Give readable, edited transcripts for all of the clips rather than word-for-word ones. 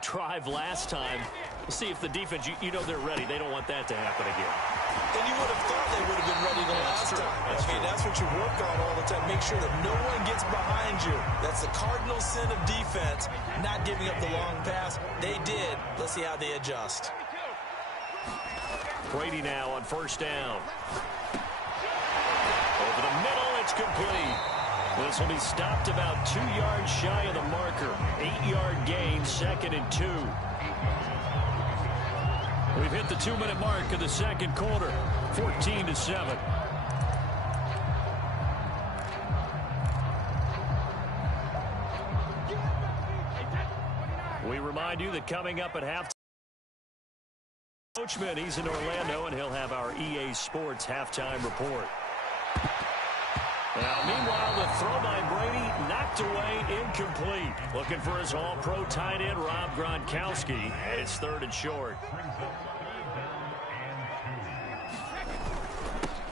drive last time. We'll see if the defense, you know they're ready. They don't want that to happen again. And you would have thought they would have been ready the last time. That's what you work on all the time. Make sure that no one gets behind you. That's the cardinal sin of defense, not giving up the long pass. They did. Let's see how they adjust. Brady now on first down. Over the middle, it's complete. This will be stopped about 2 yards shy of the marker. 8-yard gain, 2nd and 2. We've hit the 2-minute mark of the second quarter, 14-7. We remind you that coming up at halftime, Coachman, he's in Orlando, and he'll have our EA Sports halftime report. Now, meanwhile, the throw by Brady knocked away, incomplete. Looking for his all-pro tight end, Rob Gronkowski, and it's 3rd and short.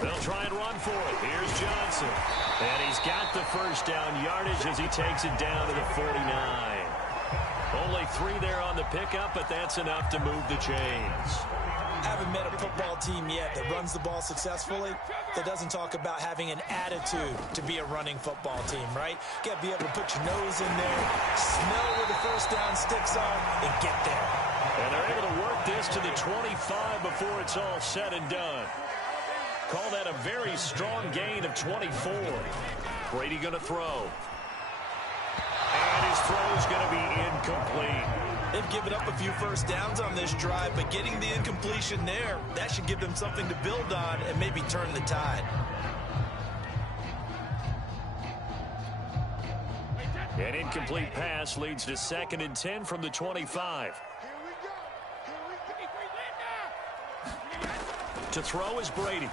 They'll try and run for it. Here's Johnson. And he's got the first down yardage as he takes it down to the 49. Only 3 there on the pickup, but that's enough to move the chains. I haven't met a football team yet that runs the ball successfully that doesn't talk about having an attitude to be a running football team, right? You got to be able to put your nose in there, smell where the first down sticks are, and get there. And they're able to work this to the 25 before it's all said and done. Call that a very strong gain of 24. Brady going to throw. And his throw is going to be incomplete. They've given up a few first downs on this drive, but getting the incompletion there, that should give them something to build on and maybe turn the tide. An incomplete pass leads to 2nd and 10 from the 25. To throw is Brady.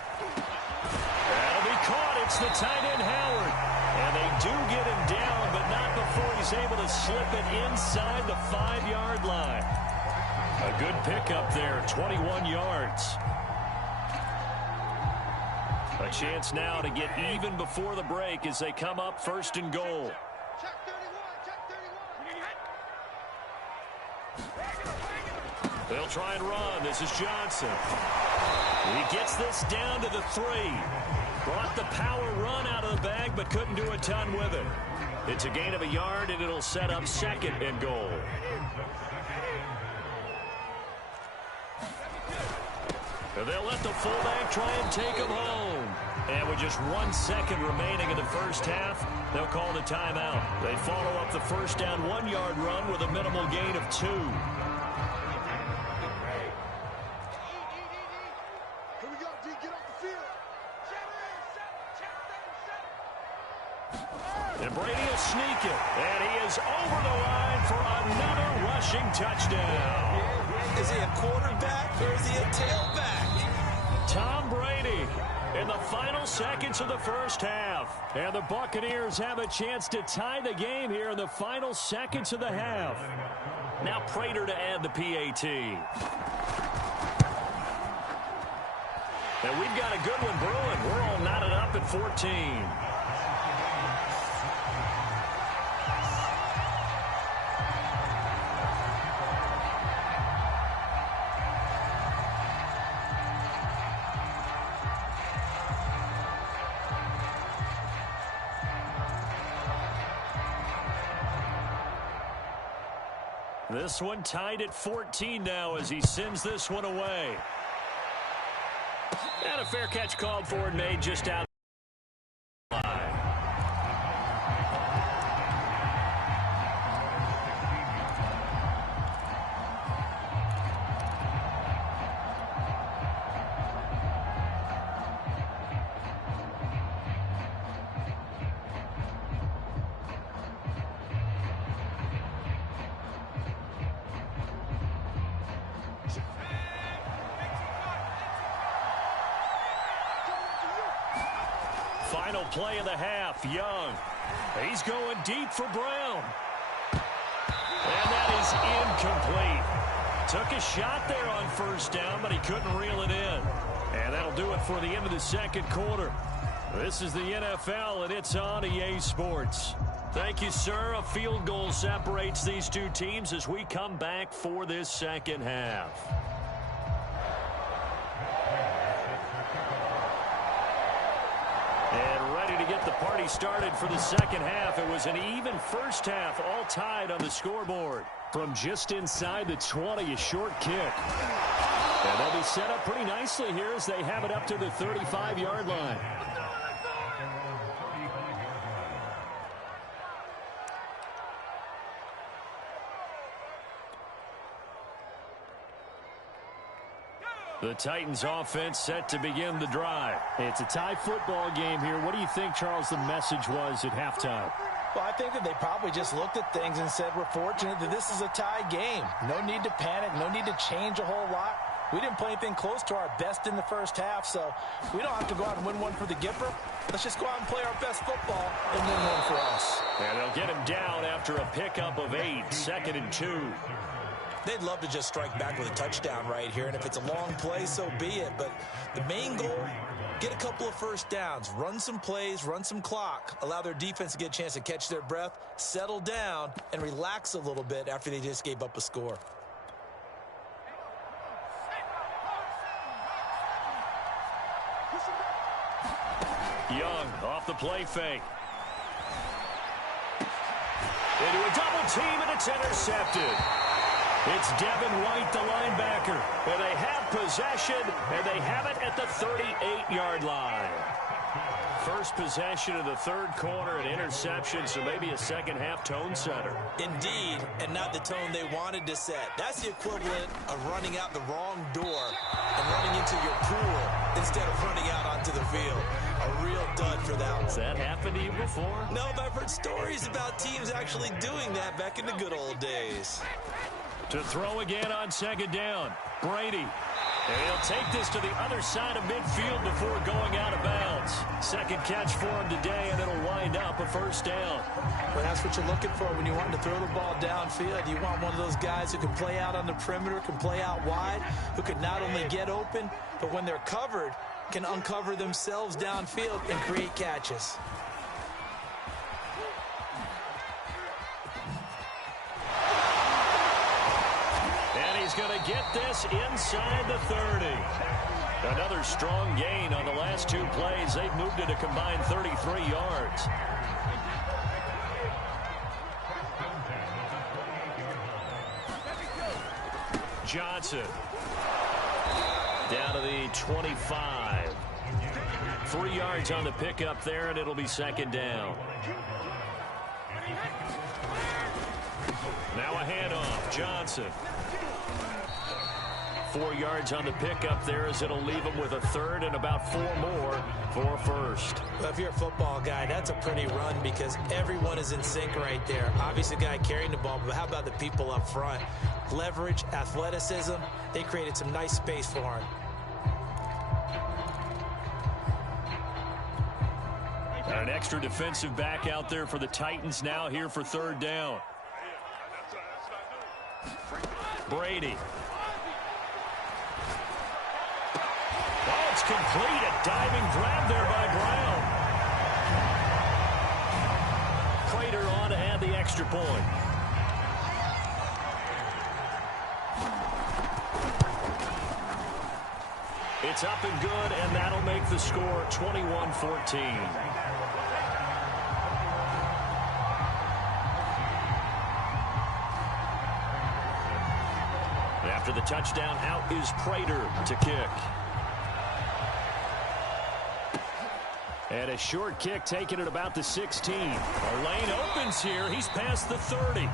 That'll be caught. It's the tight end, Howard. And they do get him down, but not before he's able to slip it inside the 5-yard line. A good pickup there, 21 yards. A chance now to get even before the break as they come up 1st and goal. They'll try and run. This is Johnson. He gets this down to the 3. Brought the power run out of the bag, but couldn't do a ton with it. It's a gain of a yard, and it'll set up 2nd and goal. And they'll let the fullback try and take him home. And with just 1 second remaining in the first half, they'll call the timeout. They follow up the first down 1-yard run with a minimal gain of 2. And Brady will sneak it. And he is over the line for another rushing touchdown. Is he a quarterback or is he a tailback? Tom Brady in the final seconds of the first half. And the Buccaneers have a chance to tie the game here in the final seconds of the half. Now Prater to add the PAT. And we've got a good one brewing. We're all knotted up at 14. This one tied at 14 now as he sends this one away. And a fair catch called for and made just out. Final play of the half, Young. He's going deep for Brown. And that is incomplete. Took a shot there on first down, but he couldn't reel it in. And that'll do it for the end of the second quarter. This is the NFL, and it's on EA Sports. Thank you, sir. A field goal separates these two teams as we come back for this second half. And ready to get the party started for the second half. It was an even first half, all tied on the scoreboard. From just inside the 20, a short kick. And they'll be set up pretty nicely here as they have it up to the 35-yard line. The Titans offense set to begin the drive. It's a tie football game here. What do you think, Charles, the message was at halftime? Well, I think that they probably just looked at things and said, we're fortunate that this is a tie game. No need to panic. No need to change a whole lot. We didn't play anything close to our best in the first half, so we don't have to go out and win one for the Gipper. Let's just go out and play our best football and win one for us. And they'll get him down after a pickup of 8, 2nd and 2. They'd love to just strike back with a touchdown right here, and if it's a long play, so be it. But the main goal, get a couple of first downs, run some plays, run some clock, allow their defense to get a chance to catch their breath, settle down, and relax a little bit after they just gave up a score. Young off the play fake. Into a double team, and it's intercepted. It's Devin White, the linebacker. And they have possession, and they have it at the 38-yard line. First possession of the third quarter, an interception, so maybe a second-half tone setter. Indeed, and not the tone they wanted to set. That's the equivalent of running out the wrong door and running into your pool instead of running out onto the field. A real dud for that one. Has that happened to you before? No, but I've heard stories about teams actually doing that back in the good old days. To throw again on second down, Brady. And he'll take this to the other side of midfield before going out of bounds. Second catch for him today, and it'll wind up a first down. Well, that's what you're looking for when you want to throw the ball downfield. You want one of those guys who can play out on the perimeter, can play out wide, who can not only get open, but when they're covered, can uncover themselves downfield and create catches. He's going to get this inside the 30. Another strong gain on the last 2 plays. They've moved it a combined 33 yards. Johnson. Down to the 25. 3 yards on the pickup there, and it'll be second down. Now a handoff. Johnson. 4 yards on the pickup there as it'll leave him with a third and about 4 more for first. Well, if you're a football guy, that's a pretty run because everyone is in sync right there. Obviously, the guy carrying the ball, but how about the people up front? Leverage, athleticism, they created some nice space for him. An extra defensive back out there for the Titans now here for third down. Brady. Oh, it's complete. A diving grab there by Brown. Prater on to add the extra point. It's up and good, and that'll make the score 21-14. After the touchdown, out is Prater to kick. And a short kick taken at about the 16. A lane opens here. He's past the 30.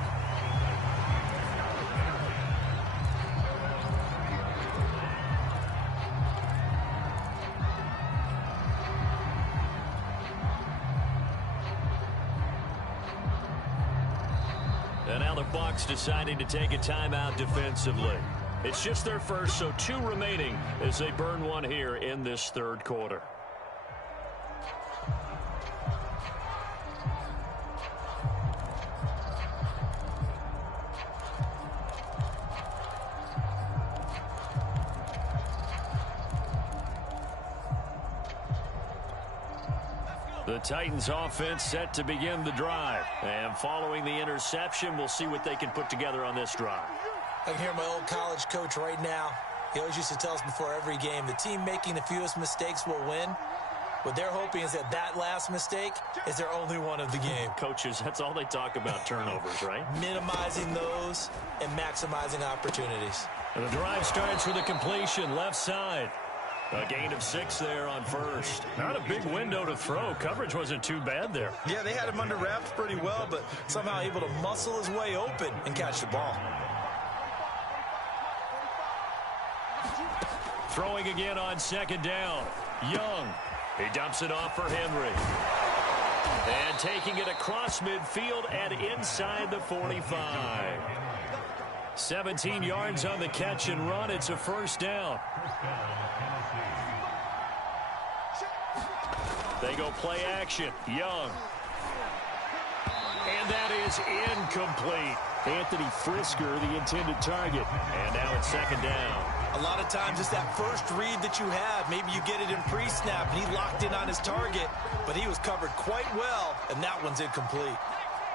And now the Bucs deciding to take a timeout defensively. It's just their first, so 2 remaining as they burn one here in this third quarter. The Titans offense set to begin the drive. And following the interception, we'll see what they can put together on this drive. I can hear my old college coach right now. He always used to tell us before every game, the team making the fewest mistakes will win. What they're hoping is that last mistake is their only one of the game. Coaches, that's all they talk about, turnovers, right? Minimizing those and maximizing opportunities. And the drive starts with a completion left side. A gain of 6 there on first. Not a big window to throw. Coverage wasn't too bad there. Yeah, they had him under wraps pretty well, but somehow able to muscle his way open and catch the ball. Throwing again on second down. Young. He dumps it off for Henry. And taking it across midfield and inside the 45. 17 yards on the catch and run. It's a first down. They go play action. Young. And that is incomplete. Anthony Frisker, the intended target. And now it's second down. A lot of times it's that first read that you have. Maybe you get it in pre-snap, and he locked in on his target, but he was covered quite well, and that one's incomplete.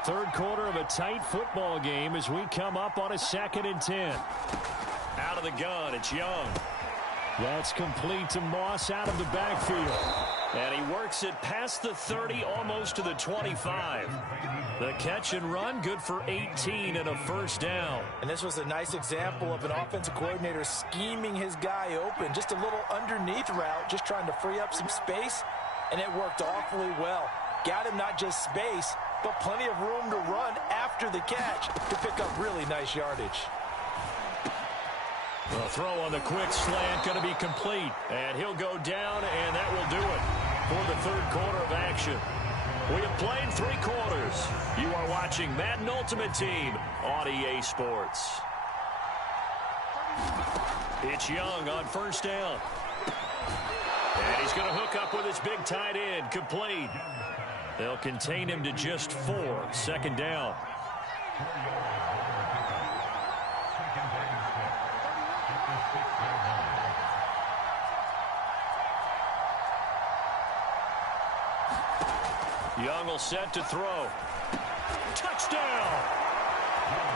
Third quarter of a tight football game as we come up on a 2nd and 10. Out of the gun, it's Young. That's complete to Moss out of the backfield. And he works it past the 30, almost to the 25. The catch and run, good for 18 and a first down. And this was a nice example of an offensive coordinator scheming his guy open. Just a little underneath route, just trying to free up some space, and it worked awfully well. Got him not just space, but plenty of room to run after the catch to pick up really nice yardage. The throw on the quick slant going to be complete. And he'll go down, and that will do it for the third quarter of action. We have played 3 quarters. You are watching Madden Ultimate Team on EA Sports. It's Young on first down. And he's going to hook up with his big tight end. Complete. They'll contain him to just 4. Second down. Young will set to throw. Touchdown!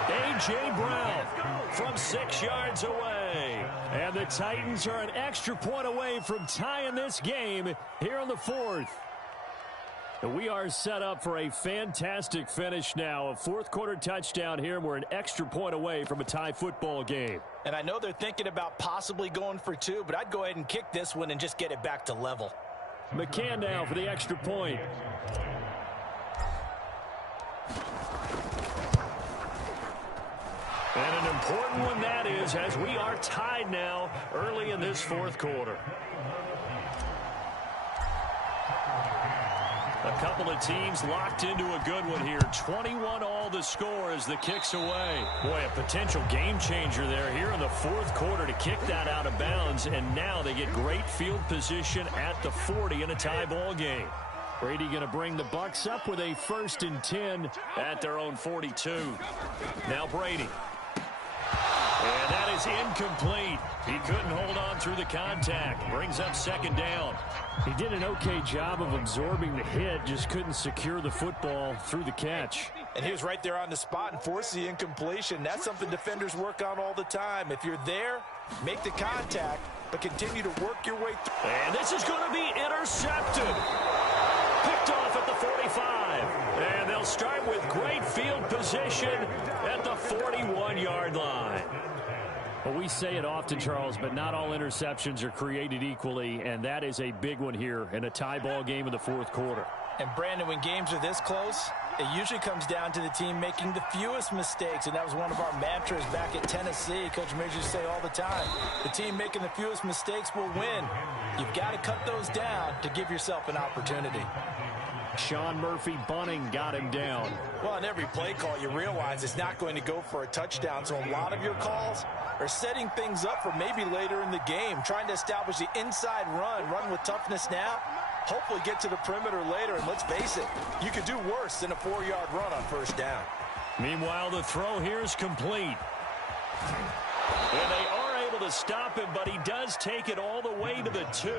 A.J. Brown from 6 yards away. And the Titans are an extra point away from tying this game here in the 4th. We are set up for a fantastic finish now. A fourth quarter touchdown here, and we're an extra point away from a tie football game. And I know they're thinking about possibly going for 2, but I'd go ahead and kick this one and just get it back to level. McCann now for the extra point. And an important one that is, as we are tied now early in this fourth quarter. A couple of teams locked into a good one here. 21 all the score as the kick's away. Boy, a potential game changer there here in the fourth quarter to kick that out of bounds. And now they get great field position at the 40 in a tie ball game. Brady going to bring the Bucs up with a 1st and 10 at their own 42. Now Brady. And that is incomplete. He couldn't hold on through the contact. Brings up second down. He did an okay job of absorbing the hit, just couldn't secure the football through the catch. And he was right there on the spot and forced the incompletion. That's something defenders work on all the time. If you're there, make the contact, but continue to work your way through. And this is going to be intercepted. Picked off at the 45. And they'll start with great field position at the 41-yard line. Well, we say it often, Charles, but not all interceptions are created equally, and that is a big one here in a tie ball game in the fourth quarter. And, Brandon, when games are this close, it usually comes down to the team making the fewest mistakes, and that was one of our mantras back at Tennessee. Coach Major used to say all the time, the team making the fewest mistakes will win. You've got to cut those down to give yourself an opportunity. Sean Murphy Bunning got him down. Well, on every play call, you realize it's not going to go for a touchdown, so a lot of your calls are setting things up for maybe later in the game, trying to establish the inside run with toughness now, hopefully get to the perimeter later, and let's face it, you could do worse than a 4-yard run on first down. Meanwhile, the throw here is complete. And they are able to stop him, but he does take it all the way to the 2.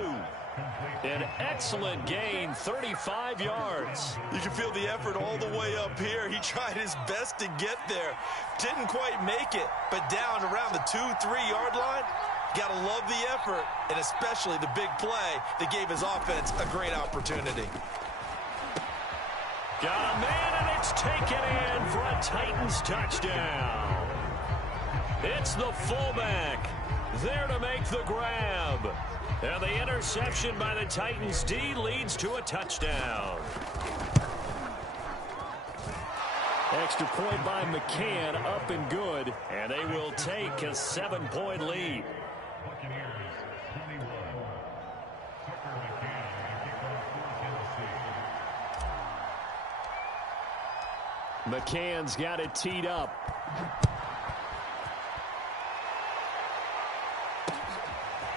An excellent gain, 35 yards. You can feel the effort all the way up here. He tried his best to get there. Didn't quite make it, but down around the 2-3-yard line, gotta love the effort, and especially the big play that gave his offense a great opportunity. Got a man, and it's taken in for a Titans touchdown. It's the fullback there to make the grab. And the interception by the Titans D leads to a touchdown. Extra point by McCann, up and good. And they will take a 7-point lead. McCann's got it teed up.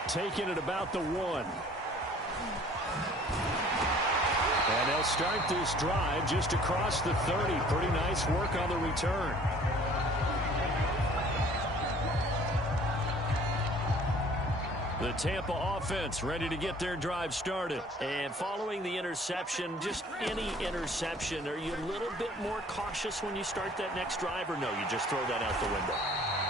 Taking it about the 1. And they'll start this drive just across the 30. Pretty nice work on the return. The Tampa offense ready to get their drive started. And following the interception, just any interception, are you a little bit more cautious when you start that next drive, or no, you just throw that out the window?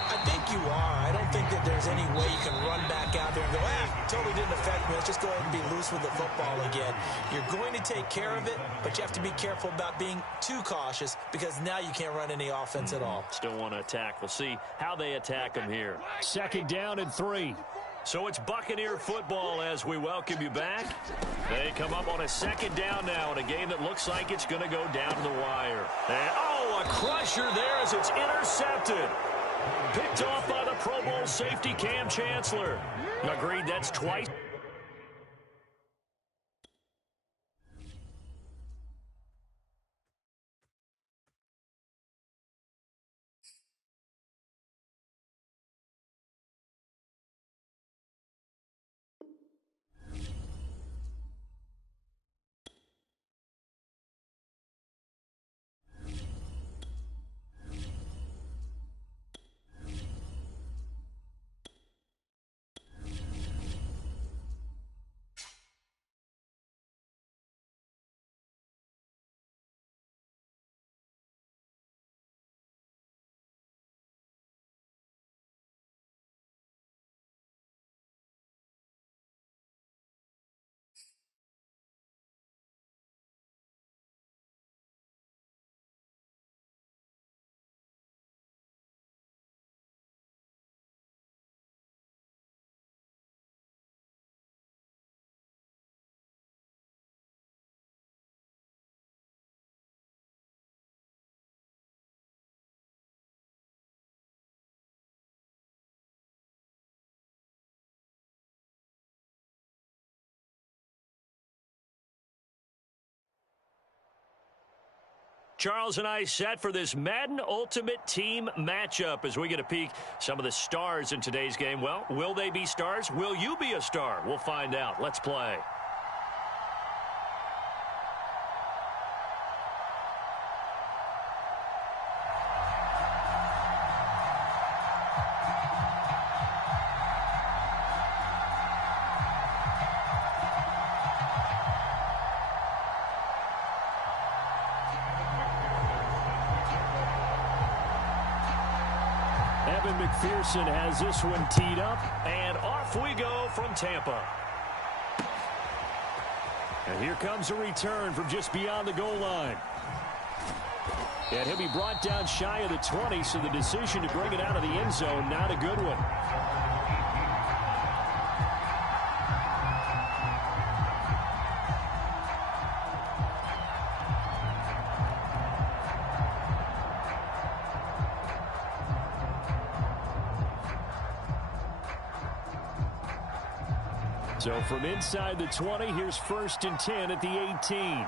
I think you are. I don't think that there's any way you can run back out there and go, totally didn't affect me. Let's just go ahead and be loose with the football again. You're going to take care of it, but you have to be careful about being too cautious because now you can't run any offense at all. Still want to attack. We'll see how they attack them here. 2nd down and 3. So it's Buccaneer football as we welcome you back. They come up on a 2nd down now in a game that looks like it's going to go down to the wire. And, a crusher there as it's intercepted. Picked off by the Pro Bowl safety Cam Chancellor. Agreed, that's twice. Charles and I set for this Madden Ultimate Team matchup as we get a peek some of the stars in today's game. Well, will they be stars? Will you be a star? We'll find out. Let's play. McPherson has this one teed up, and off we go from Tampa. And here comes a return from just beyond the goal line. And he'll be brought down shy of the 20, so the decision to bring it out of the end zone, not a good one. So from inside the 20, here's 1st and 10 at the 18.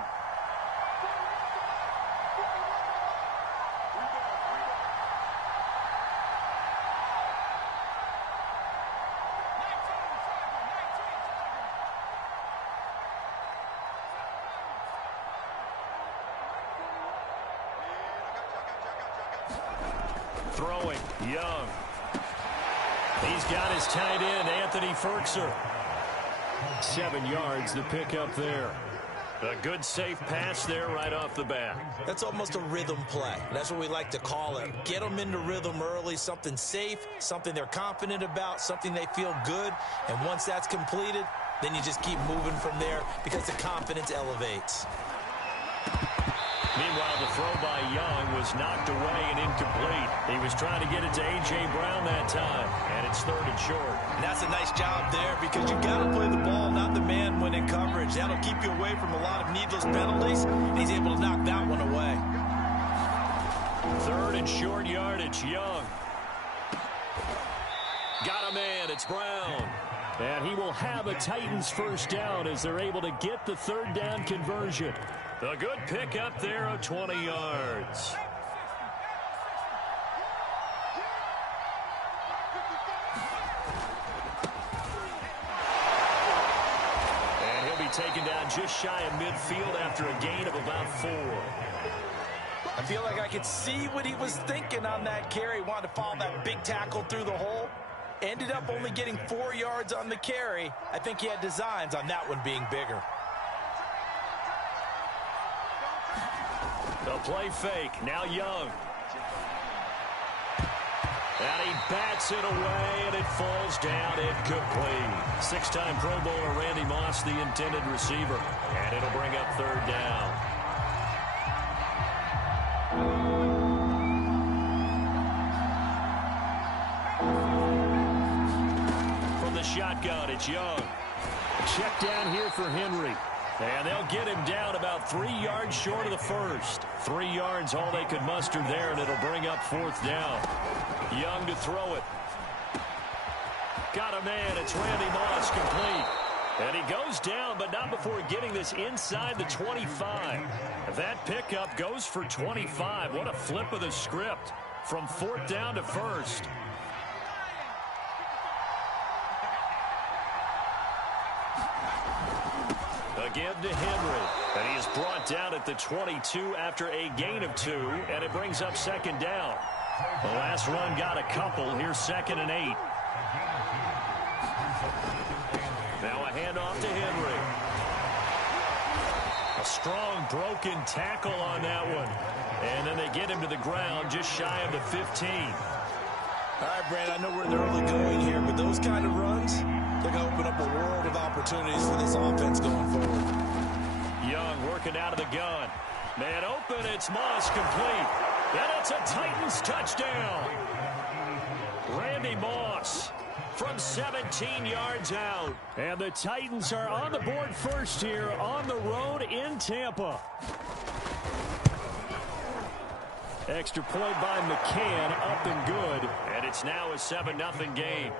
Throwing, Young. He's got his tight end, Anthony Ferkser. 7 yards to pick up there. A good, safe pass there right off the bat. That's almost a rhythm play. That's what we like to call it. Get them into rhythm early, something safe, something they're confident about, something they feel good. And once that's completed, then you just keep moving from there because the confidence elevates. Meanwhile, the throw by Young was knocked away and incomplete. He was trying to get it to A.J. Brown that time, and it's 3rd and short. And that's a nice job there because you've got to play the ball, not the man when in coverage. That'll keep you away from a lot of needless penalties, and he's able to knock that one away. 3rd and short yardage, Young. Got a man, it's Brown. And he will have a Titans first down as they're able to get the 3rd down conversion. A good pickup there of 20 yards. And he'll be taken down just shy of midfield after a gain of about 4. I feel like I could see what he was thinking on that carry. Wanted to follow that big tackle through the hole. Ended up only getting 4 yards on the carry. I think he had designs on that one being bigger. The play fake. Now Young. And he bats it away, and it falls down incomplete. 6-time Pro Bowler Randy Moss, the intended receiver. And it'll bring up 3rd down. From the shotgun, it's Young. Check down here for Henry. And they'll get him down about 3 yards short of the first. 3 yards all they could muster there, and it'll bring up 4th down. Young to throw it. Got a man. It's Randy Moss, complete. And he goes down, but not before getting this inside the 25. That pickup goes for 25. What a flip of the script from 4th down to 1st. Again to Henry. And he is brought down at the 22 after a gain of 2, and it brings up 2nd down. The last run got a couple. Here's 2nd and 8. Now a handoff to Henry. A strong broken tackle on that one. And then they get him to the ground just shy of the 15. All right, Brad, I know we're in the early going here, but those kind of runs, they're going to open up a world of opportunities for this offense going forward. Young working out of the gun. Man open, it's Moss, complete. And it's a Titans touchdown. Randy Moss from 17 yards out. And the Titans are on the board first here on the road in Tampa. Extra point by McCann, up and good. And it's now a 7-0 game.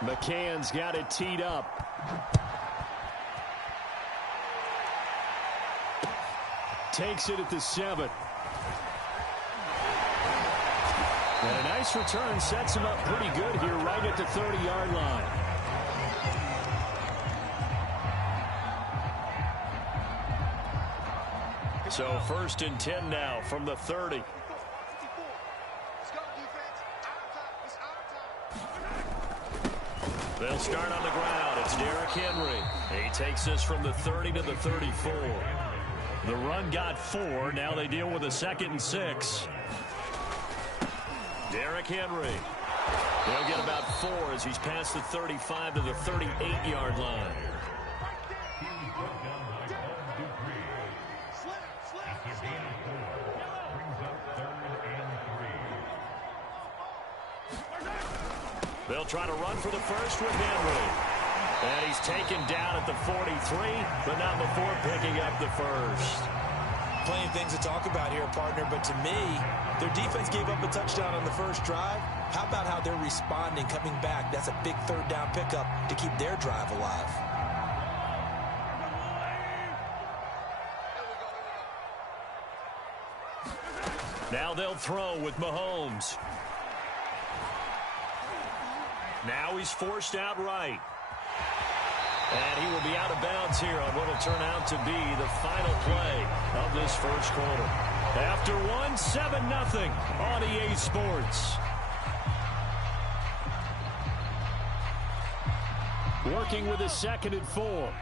McCann's got it teed up. Takes it at the 7. And a nice return sets him up pretty good here right at the 30-yard line. So 1st and 10 now from the 30. They'll start on the ground. It's Derrick Henry. He takes this from the 30 to the 34. The run got 4. Now they deal with a 2nd and 6. Derrick Henry. They'll get about 4 as he's past the 35 to the 38-yard line. They'll try to run for the first with Henry. And he's taken down at the 43, but not before picking up the first. Plenty of things to talk about here, partner, but to me, their defense gave up a touchdown on the first drive. How about how they're responding, coming back? That's a big 3rd down pickup to keep their drive alive. Now they'll throw with Mahomes. Now he's forced out right. And he will be out of bounds here on what will turn out to be the final play of this first quarter. After one, 7-0 on EA Sports. Working with a 2nd and 4.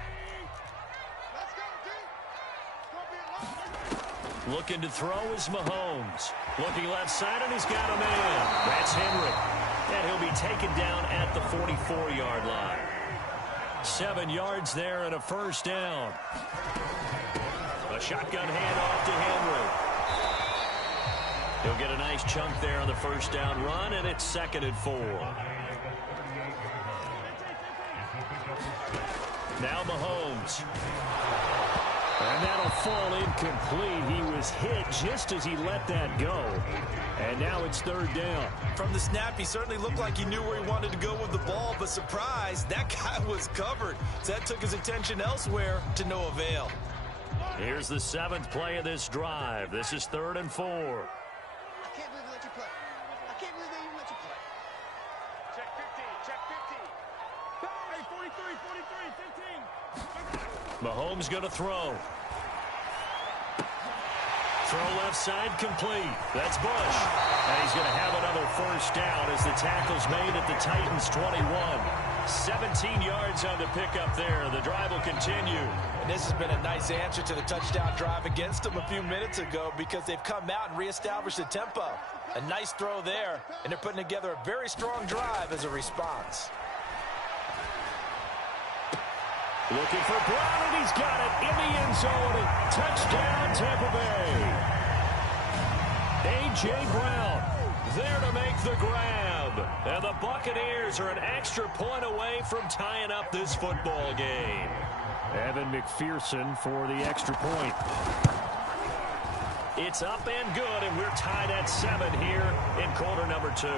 Looking to throw is Mahomes. Looking left side, and he's got a man. That's Henry. And he'll be taken down at the 44-yard line. 7 yards there and a first down. A shotgun handoff to Henry. He'll get a nice chunk there on the first down run, and it's 2nd and 4. Now Mahomes. And that'll fall incomplete. He was hit just as he let that go. And now it's 3rd down. From the snap, he certainly looked like he knew where he wanted to go with the ball, but surprise, that guy was covered. So that took his attention elsewhere to no avail. Here's the 7th play of this drive. This is 3rd and 4. I can't believe they let you play. I can't believe they even let you play. Check 15, check 15. Hey, 43, 15. Mahomes going to throw. Throw left side complete. That's Bush. And he's going to have another first down as the tackle's made at the Titans 21. 17 yards on the pickup there. The drive will continue. And this has been a nice answer to the touchdown drive against them a few minutes ago because they've come out and reestablished the tempo. A nice throw there, and they're putting together a very strong drive as a response. Looking for Brown, and he's got it in the end zone. Touchdown, Tampa Bay. A.J. Brown there to make the grab. And the Buccaneers are an extra point away from tying up this football game. Evan McPherson for the extra point. It's up and good, and we're tied at 7 here in quarter number 2.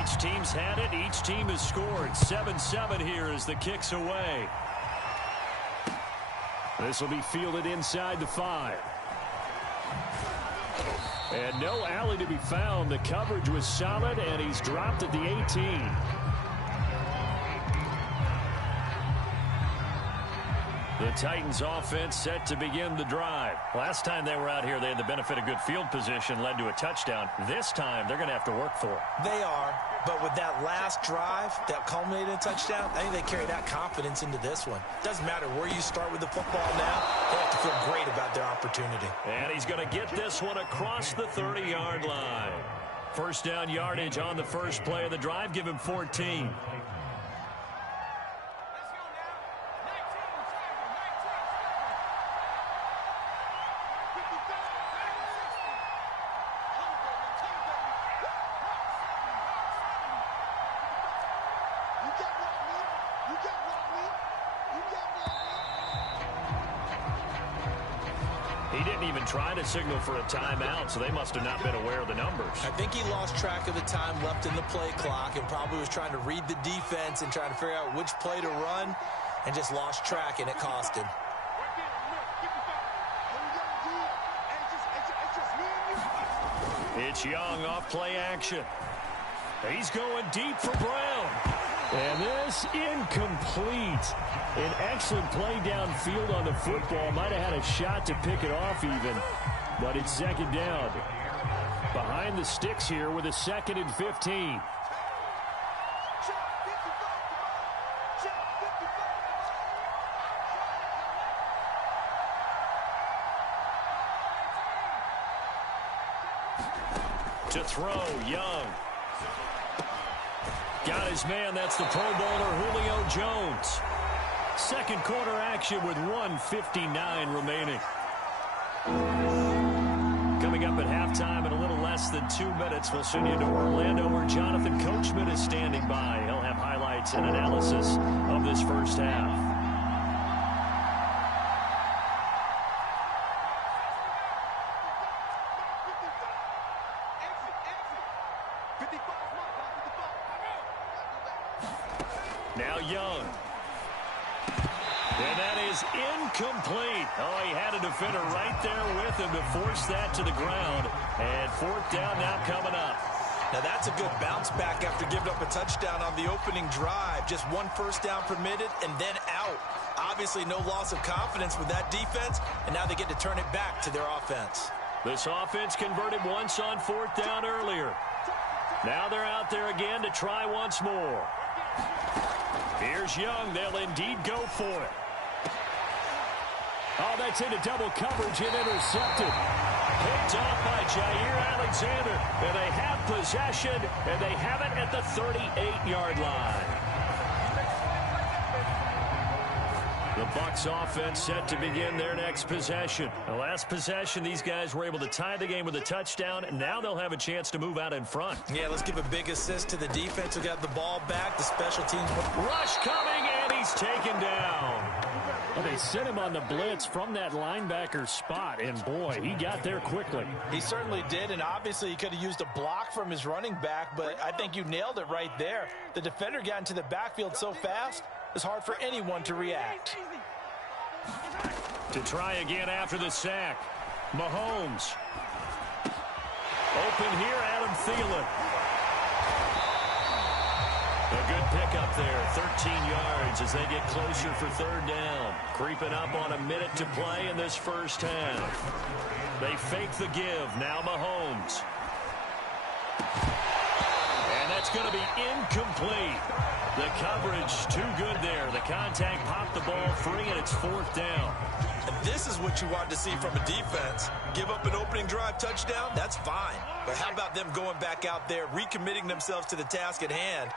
Each team's had it. Each team has scored. 7-7 here as the kick's away. This will be fielded inside the 5. And no alley to be found. The coverage was solid, and he's dropped at the 18. The Titans offense set to begin the drive. Last time they were out here, they had the benefit of good field position, led to a touchdown. This time, they're going to have to work for it. They are, but with that last drive that culminated in a touchdown, I think they carry that confidence into this one. Doesn't matter where you start with the football now, they have to feel great about their opportunity. And he's going to get this one across the 30-yard line. First down yardage on the first play of the drive. Give him 14. He didn't even try to signal for a timeout, so they must have not been aware of the numbers. I think he lost track of the time left in the play clock and probably was trying to read the defense and trying to figure out which play to run and just lost track, and it cost him. It's Young off play action. He's going deep for Brown. And this incomplete. An excellent play downfield on the football. Might have had a shot to pick it off even. But it's second down. Behind the sticks here with a 2nd and 15. To throw, Young. Got his man. That's the Pro Bowler, Julio Jones. Second quarter action with 1:59 remaining. Coming up at halftime in a little less than 2 minutes, we'll send you to Orlando where Jonathan Coachman is standing by. He'll have highlights and analysis of this first half. Now Young. And that is incomplete. Oh, he had a defender right there with him to force that to the ground. And fourth down now coming up. Now that's a good bounce back after giving up a touchdown on the opening drive. Just one first down permitted and then out. Obviously no loss of confidence with that defense, and now they get to turn it back to their offense. This offense converted once on fourth down earlier. Now they're out there again to try once more. Here's Young. They'll indeed go for it. Oh, that's into double coverage and intercepted. Picked off by Jair Alexander. And they have possession, and they have it at the 38-yard line. The Bucs offense set to begin their next possession. The last possession, these guys were able to tie the game with a touchdown, and now they'll have a chance to move out in front. Yeah, let's give a big assist to the defense who got the ball back. The special teams. Rush coming, and he's taken down. Well, they sent him on the blitz from that linebacker spot, and boy, he got there quickly. He certainly did, and obviously he could have used a block from his running back, but I think you nailed it right there. The defender got into the backfield so fast, it's hard for anyone to react. To try again after the sack, Mahomes. Open here, Adam Thielen. A good pickup there, 13 yards as they get closer for third down. Creeping up on a minute to play in this first half. They fake the give, now Mahomes. And that's going to be incomplete. The coverage too good there. The contact popped the ball free, and it's fourth down. And this is what you want to see from a defense. Give up an opening drive touchdown, that's fine. But how about them going back out there, recommitting themselves to the task at hand,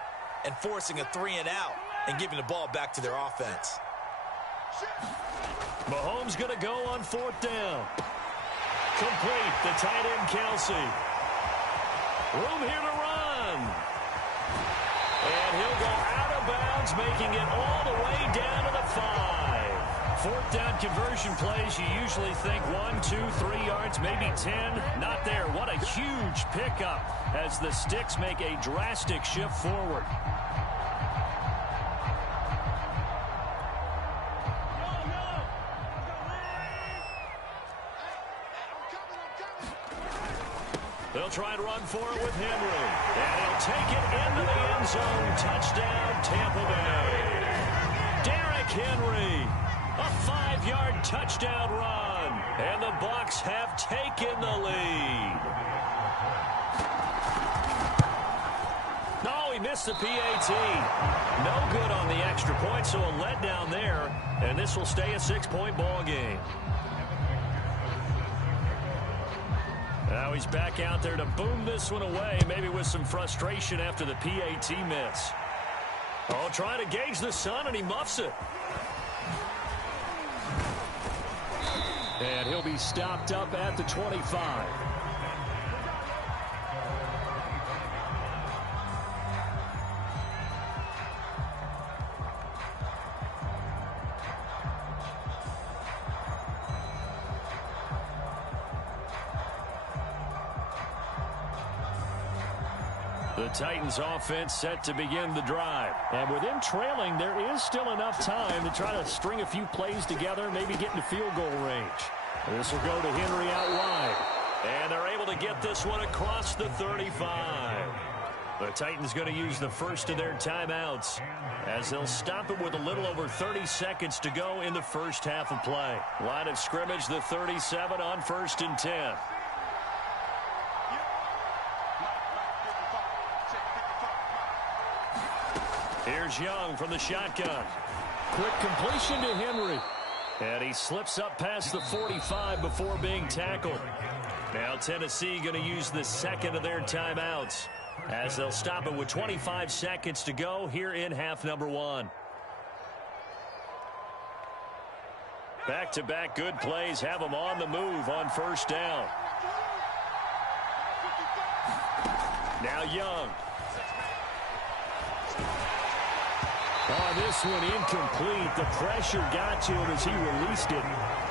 and forcing a 3-and-out and giving the ball back to their offense. Mahomes going to go on fourth down. Complete, the tight end Kelsey. Room here to run. And he'll go out of bounds, making it all the way down to the 5. Fourth down conversion plays, you usually think 1, 2, 3 yards, maybe 10. Not there. What a huge pickup as the Sticks make a drastic shift forward. They'll try and run for it with Henry. And he'll take it into the end zone. Touchdown, Tampa Bay. Derrick Henry. A 5-yard touchdown run. And the Bucs have taken the lead. No, he missed the PAT. No good on the extra point, so a letdown there. And this will stay a 6-point ball game. Now he's back out there to boom this one away, maybe with some frustration after the PAT miss. Oh, trying to gauge the sun, and he muffs it. And he'll be stopped up at the 25. The Titans offense set to begin the drive. And with them trailing, there is still enough time to try to string a few plays together, maybe get into field goal range. This will go to Henry out wide. And they're able to get this one across the 35. The Titans going to use the first of their timeouts as they'll stop it with a little over 30 seconds to go in the first half of play. Line of scrimmage, the 37 on 1st and 10. Here's Young from the shotgun. Quick completion to Henry. And he slips up past the 45 before being tackled. Now Tennessee going to use the second of their timeouts as they'll stop it with 25 seconds to go here in half number 1. Back-to-back good plays have them on the move on first down. Now Young. Oh, this one incomplete. The pressure got to him as he released it.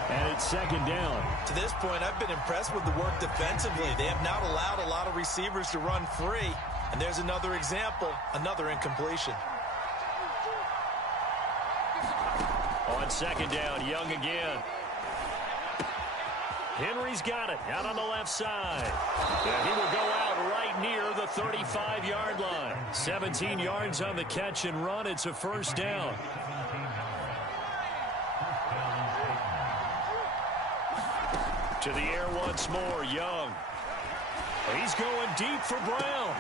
And it's second down. To this point, I've been impressed with the work defensively. They have not allowed a lot of receivers to run free. And there's another example, another incompletion. On On second down, Young again. Henry's got it out on the left side. And he will go out right near the 35-yard line. 17 yards on the catch and run. It's a first down. To the air once more, Young. He's going deep for Brown.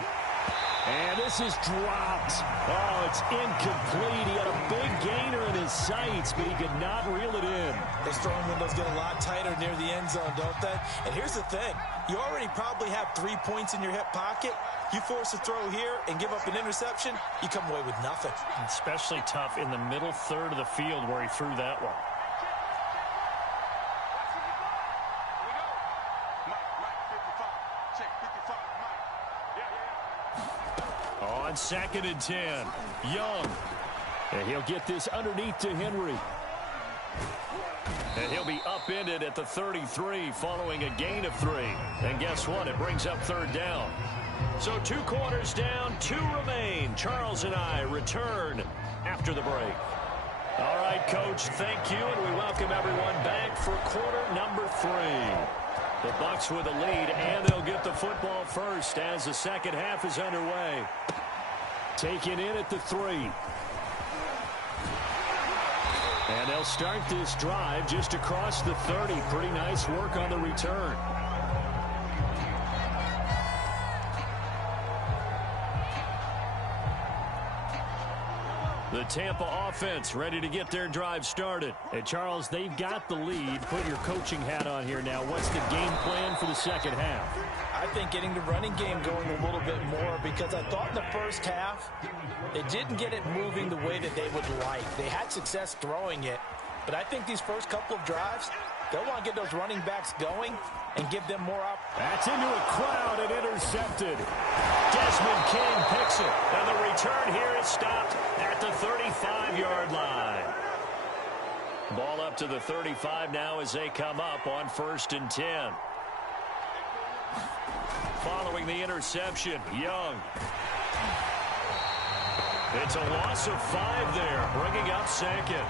And this is dropped. Oh, it's incomplete. He had a big gainer in his sights, but he could not reel it in. Those throwing windows get a lot tighter near the end zone, don't they? And here's the thing. You already probably have 3 points in your hip pocket. You force a throw here and give up an interception, you come away with nothing. Especially tough in the middle third of the field where he threw that one. On second and 10, Young. And he'll get this underneath to Henry. And he'll be upended at the 33 following a gain of 3. And guess what? It brings up third down. So 2 quarters down, 2 remain. Charles and I return after the break. All right, Coach, thank you. And we welcome everyone back for quarter number 3. The Bucs with a lead, and they'll get the football first as the second half is underway. Taken in at the 3. And they'll start this drive just across the 30. Pretty nice work on the return. The Tampa offense ready to get their drive started. And Charles, they've got the lead. Put your coaching hat on here now. What's the game plan for the second half? I think getting the running game going a little bit more, because I thought in the first half they didn't get it moving the way that they would like. They had success throwing it, but I think these first couple of drives, they'll want to get those running backs going and give them more up. That's into a crowd and intercepted. Desmond King picks it, and the return here is stopped at the 35-yard line. Ball up to the 35 now as they come up on 1st and 10. Following the interception, Young. It's a loss of 5 there, bringing up second.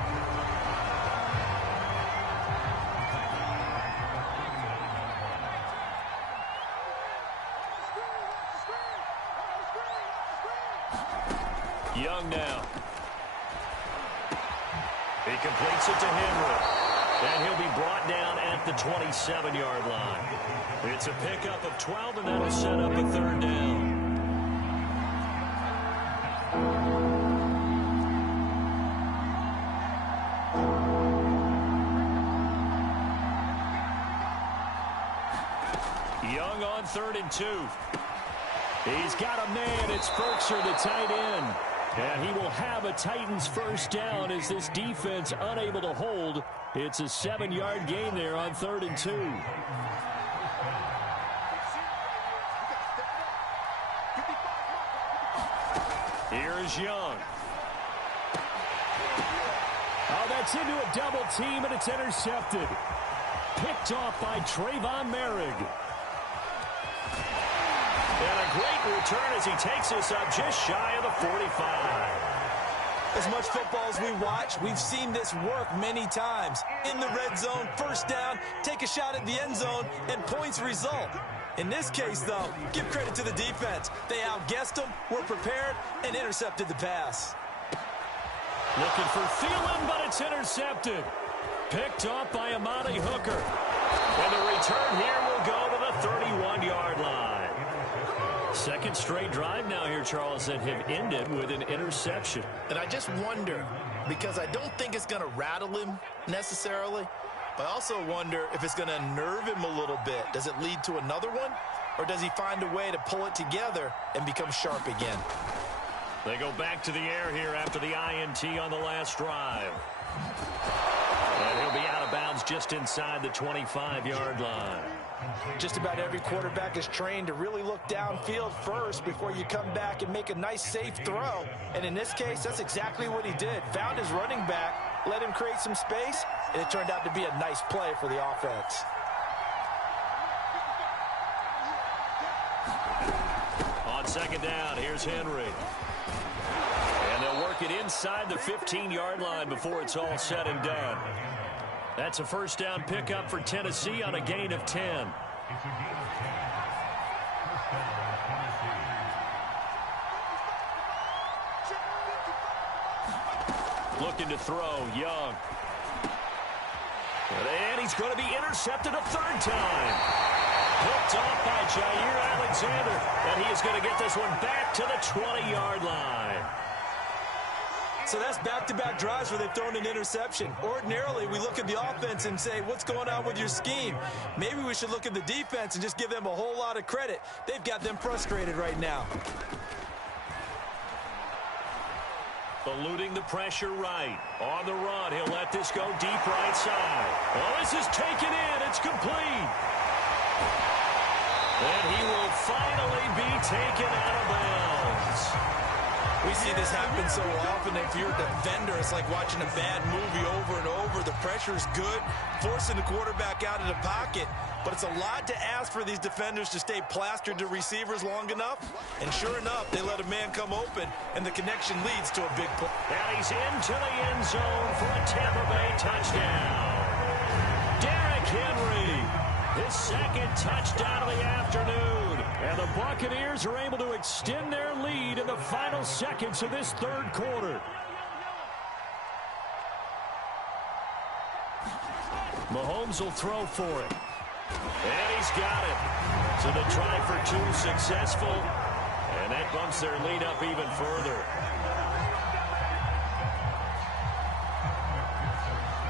Young now. He completes it to Henry. And he'll be brought down at the 27-yard line. It's a pickup of 12, and that'll set up a third down. Young on 3rd and 2. He's got a man. It's Ferkser, the tight end. And he will have a Titans first down as this defense unable to hold. It's a 7-yard gain there on 3rd and 2. Here's Young. Oh, that's into a double team, and it's intercepted. Picked off by Trayvon Merrick. And a great return as he takes this up just shy of the 45. As much football as we watch, we've seen this work many times. In the red zone, first down, take a shot at the end zone, and points result. In this case, though, give credit to the defense. They outguessed them, were prepared, and intercepted the pass. Looking for Thielen, but it's intercepted. Picked off by Amani Hooker. And the return here will go to the 31-yard line. Second straight drive now here, Charles, that have ended with an interception. And I just wonder, because I don't think it's going to rattle him necessarily, but I also wonder if it's going to unnerve him a little bit. Does it lead to another one, or does he find a way to pull it together and become sharp again? They go back to the air here after the INT on the last drive. And he'll be out of bounds just inside the 25-yard line. Just about every quarterback is trained to really look downfield first before you come back and make a nice, safe throw. And in this case, that's exactly what he did. Found his running back, let him create some space, and it turned out to be a nice play for the offense. On second down, here's Henry. And they'll work make it inside the 15-yard line before it's all said and done. That's a first down pickup for Tennessee on a gain of 10. Looking to throw, Young. And he's going to be intercepted a third time. Picked off by Jair Alexander. And he is going to get this one back to the 20-yard line. So that's back-to-back drives where they've thrown an interception. Ordinarily, we look at the offense and say, what's going on with your scheme? Maybe we should look at the defense and just give them a whole lot of credit. They've got them frustrated right now. Eluding the pressure right. On the run, he'll let this go deep right side. Oh, this is taken in. It's complete. And he will finally be taken out of bounds. We see this happen so often. If you're a defender, it's like watching a bad movie over and over. The pressure is good, forcing the quarterback out of the pocket. But it's a lot to ask for these defenders to stay plastered to receivers long enough. And sure enough, they let a man come open, and the connection leads to a big play. And he's into the end zone for a Tampa Bay touchdown. Derrick Henry, his second touchdown of the afternoon. And the Buccaneers are able to extend their lead in the final seconds of this third quarter. Mahomes will throw for it. And he's got it. So the try for two successful. And that bumps their lead up even further.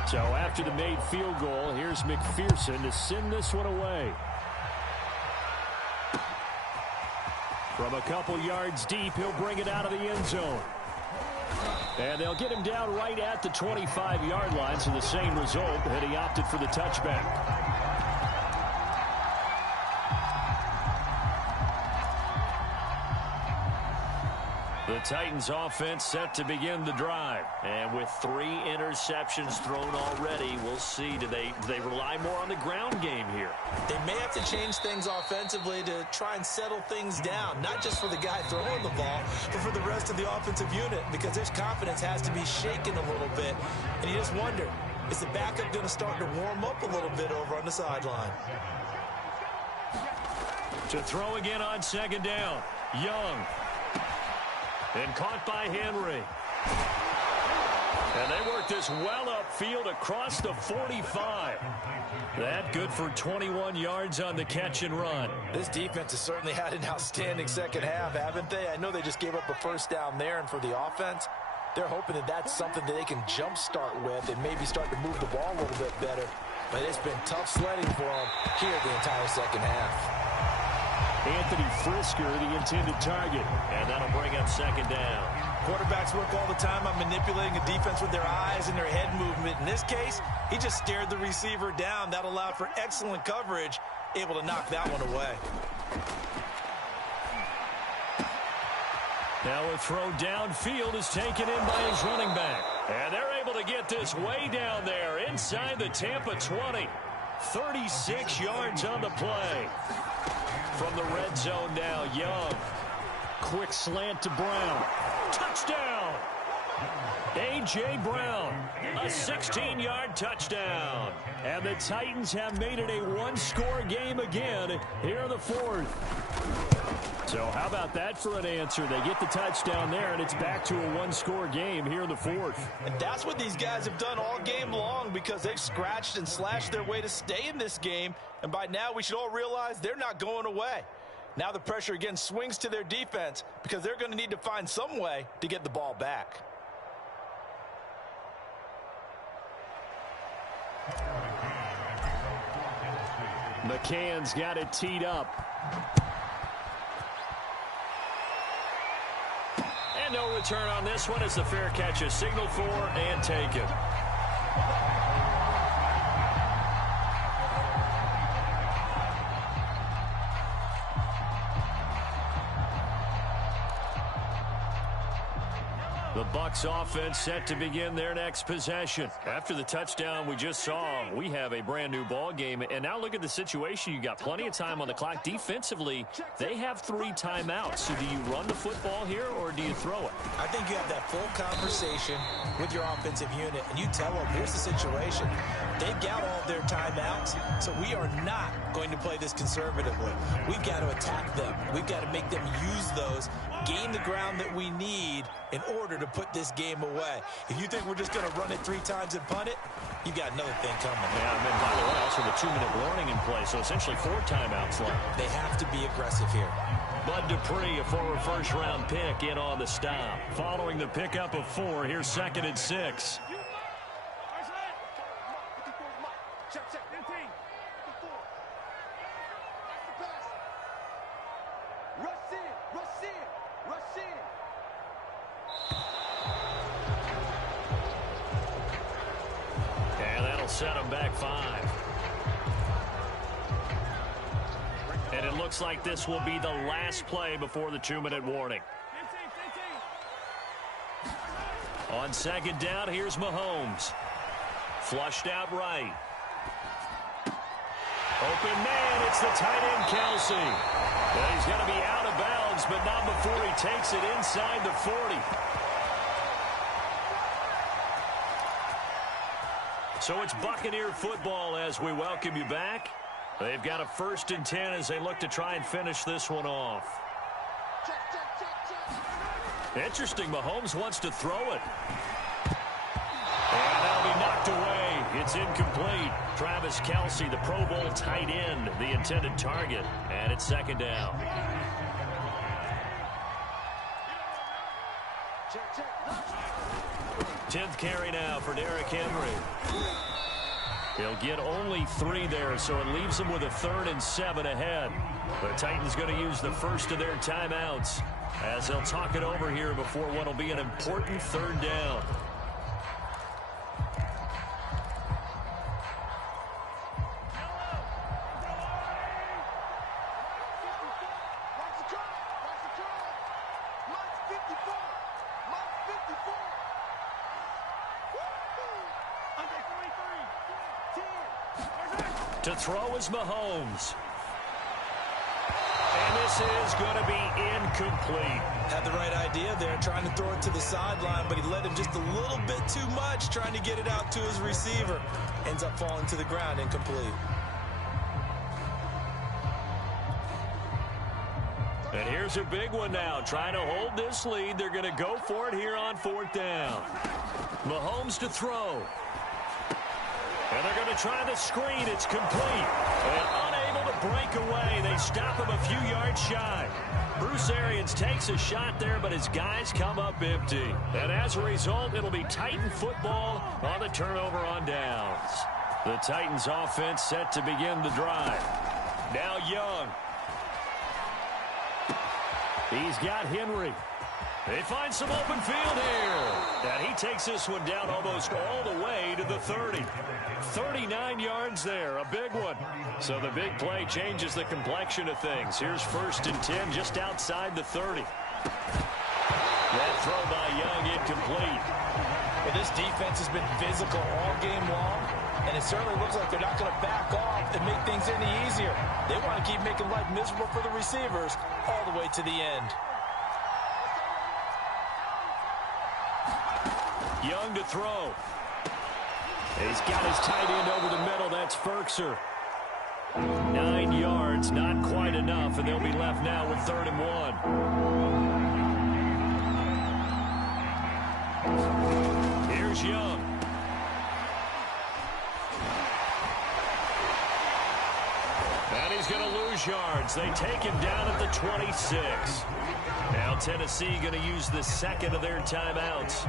So after the made field goal, here's McPherson to send this one away. From a couple yards deep, he'll bring it out of the end zone. And they'll get him down right at the 25-yard line, so the same result, and he opted for the touchback. The Titans offense set to begin the drive. And with 3 interceptions thrown already, we'll see. Do they rely more on the ground game here? They may have to change things offensively to try and settle things down, not just for the guy throwing the ball, but for the rest of the offensive unit, because his confidence has to be shaken a little bit. And you just wonder, is the backup going to start to warm up a little bit over on the sideline? To throw again on second down, Young. And caught by Henry. And they work this well upfield across the 45. That good for 21 yards on the catch and run. This defense has certainly had an outstanding second half, haven't they? I know they just gave up a first down there, and for the offense, they're hoping that that's something that they can jumpstart with and maybe start to move the ball a little bit better. But it's been tough sledding for them here the entire second half. Anthony Frisker, the intended target. And that'll bring up second down. Quarterbacks work all the time on manipulating a defense with their eyes and their head movement. In this case, he just stared the receiver down. That allowed for excellent coverage, able to knock that one away. Now a throw downfield is taken in by his running back. And they're able to get this way down there inside the Tampa 20. 36 yards on the play. From the red zone now, Young. Quick slant to Brown. Touchdown! A.J. Brown, a 16-yard touchdown. And the Titans have made it a one-score game again here in the fourth. So how about that for an answer? They get the touchdown there, and it's back to a one-score game here in the fourth. And that's what these guys have done all game long, because they've scratched and slashed their way to stay in this game. And by now, we should all realize they're not going away. Now the pressure again swings to their defense, because they're going to need to find some way to get the ball back. McCann's got it teed up. And no return on this one as the fair catch is signaled for and taken. The Bucs offense set to begin their next possession. After the touchdown we just saw, we have a brand new ball game. And now look at the situation. You got plenty of time on the clock. Defensively, they have 3 timeouts. So do you run the football here or do you throw it? I think you have that full conversation with your offensive unit, and you tell them, here's the situation. They've got all their timeouts, so we are not going to play this conservatively. We've got to attack them. We've got to make them use those, gain the ground that we need in order to put this game away. If you think we're just going to run it 3 times and punt it, you got another thing coming. Yeah, and then by the way, also the 2-minute warning in play, so essentially 4 timeouts left. They have to be aggressive here. Bud Dupree, a former first-round pick, in on the stop. Following the pickup of 4, here's 2nd and 6. And that'll set them back 5. And it looks like this will be the last play before the 2-minute warning. On 2nd down, here's Mahomes. Flushed out right. Open man, it's the tight end, Kelsey. Well, he's going to be out of bounds, but not before he takes it inside the 40. So it's Buccaneer football as we welcome you back. They've got a 1st and 10 as they look to try and finish this one off. Interesting, Mahomes wants to throw it. And that'll be knocked away. It's incomplete. Travis Kelce, the Pro Bowl tight end, the intended target. And it's 2nd down. Tenth carry now for Derrick Henry. He'll get only 3 there, so it leaves him with a 3rd and 7 ahead. The Titans going to use the first of their timeouts as they'll talk it over here before what will be an important 3rd down. To throw is Mahomes. And this is going to be incomplete. Had the right idea there, trying to throw it to the sideline, but he led him just a little bit too much, trying to get it out to his receiver. Ends up falling to the ground, incomplete. And here's a big one now, trying to hold this lead. They're going to go for it here on 4th down. Mahomes to throw. And they're going to try the screen. It's complete. And unable to break away. They stop him a few yards shy. Bruce Arians takes a shot there, but his guys come up empty. And as a result, it'll be Titan football on the turnover on downs. The Titans offense set to begin the drive. Now Young. He's got Henry. They find some open field here. And he takes this one down almost all the way to the 30. 39 yards there, a big one. So the big play changes the complexion of things. Here's 1st and 10 just outside the 30. That throw by Young incomplete. Well, this defense has been physical all game long, and it certainly looks like they're not going to back off and make things any easier. They want to keep making life miserable for the receivers all the way to the end. Young to throw. He's got his tight end over the middle. That's Ferkser. 9 yards, not quite enough, and they'll be left now with 3rd and 1. Here's Young. And he's going to lose yards. They take him down at the 26. Now Tennessee going to use the 2nd of their timeouts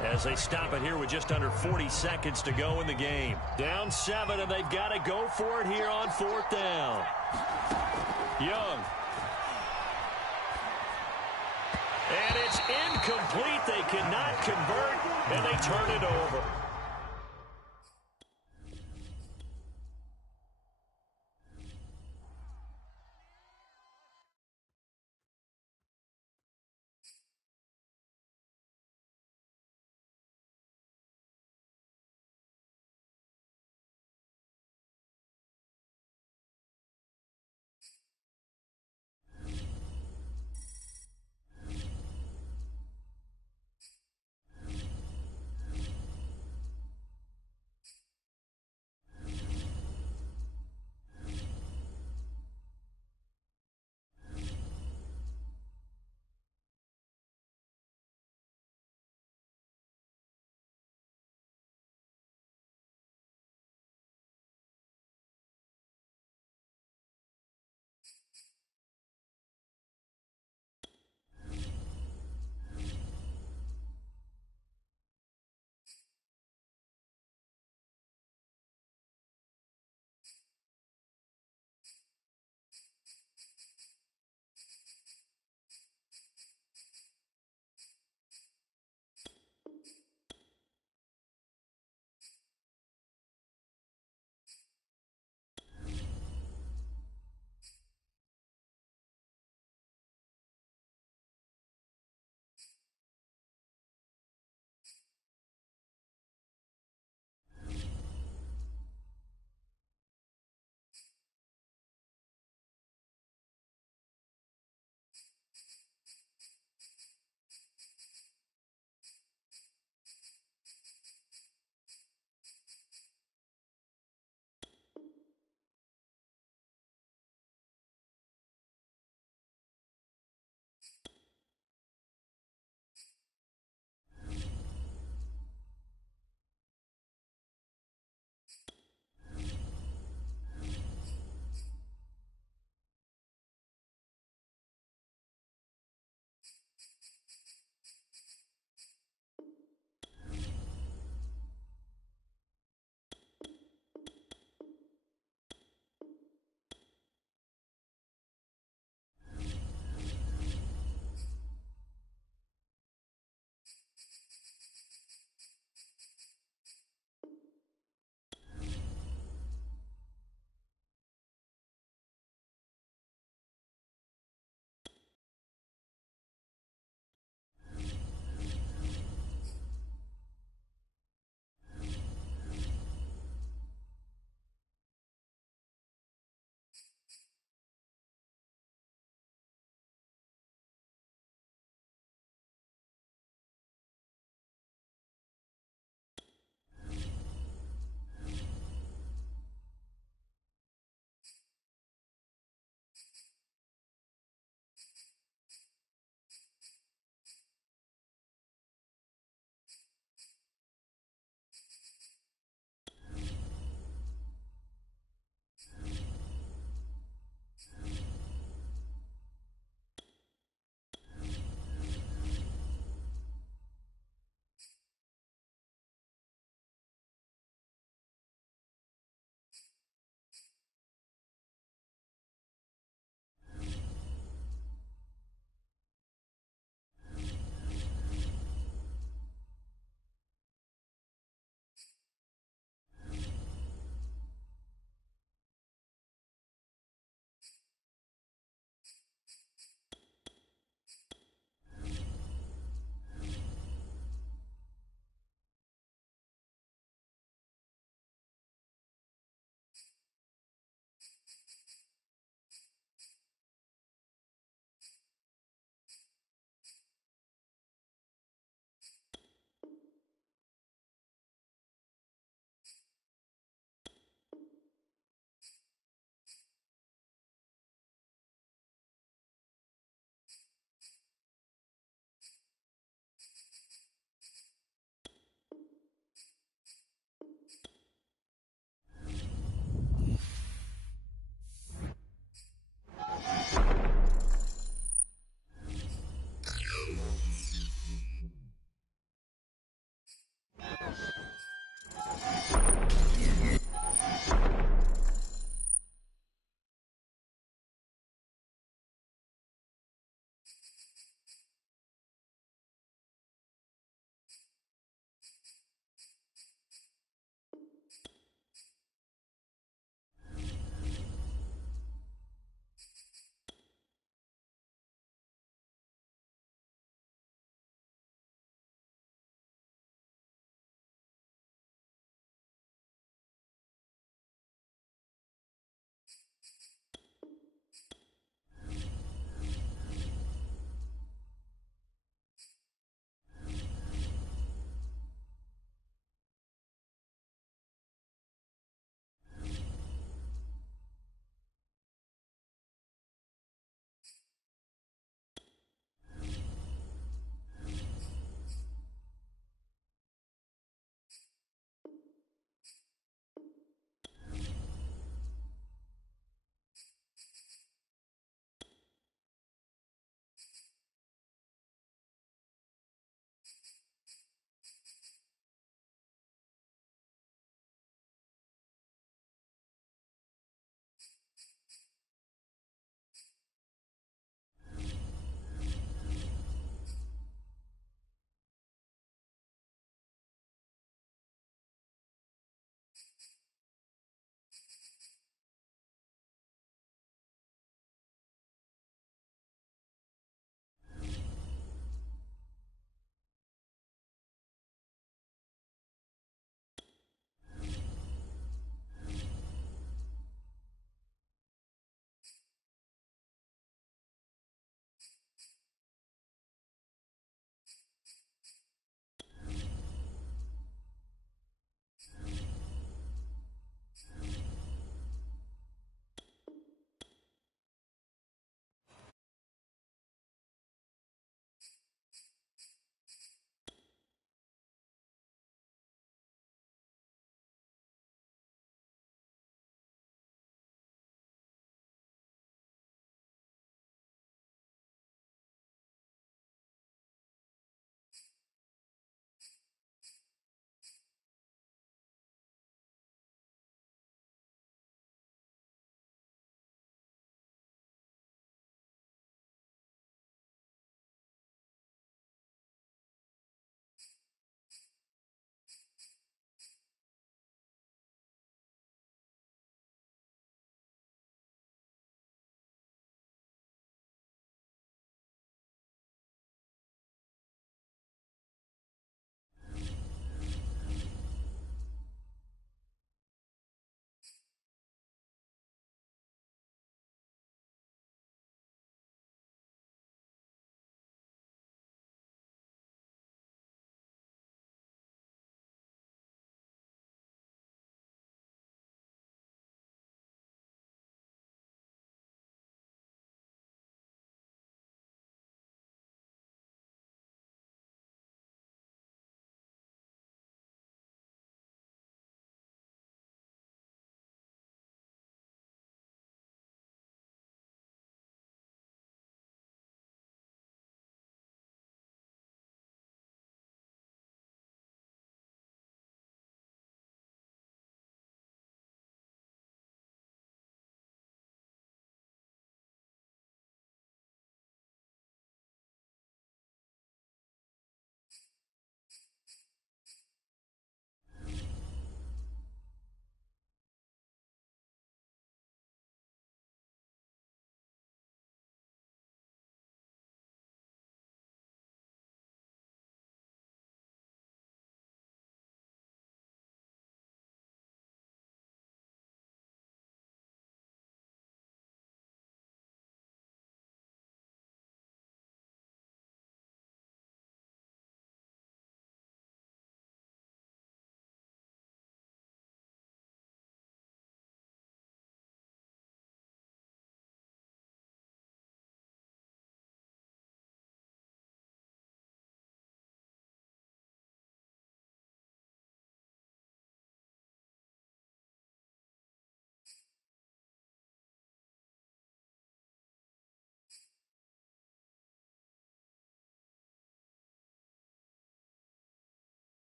as they stop it here with just under 40 seconds to go in the game. Down 7, and they've got to go for it here on 4th down. Young. And it's incomplete. They cannot convert, and they turn it over.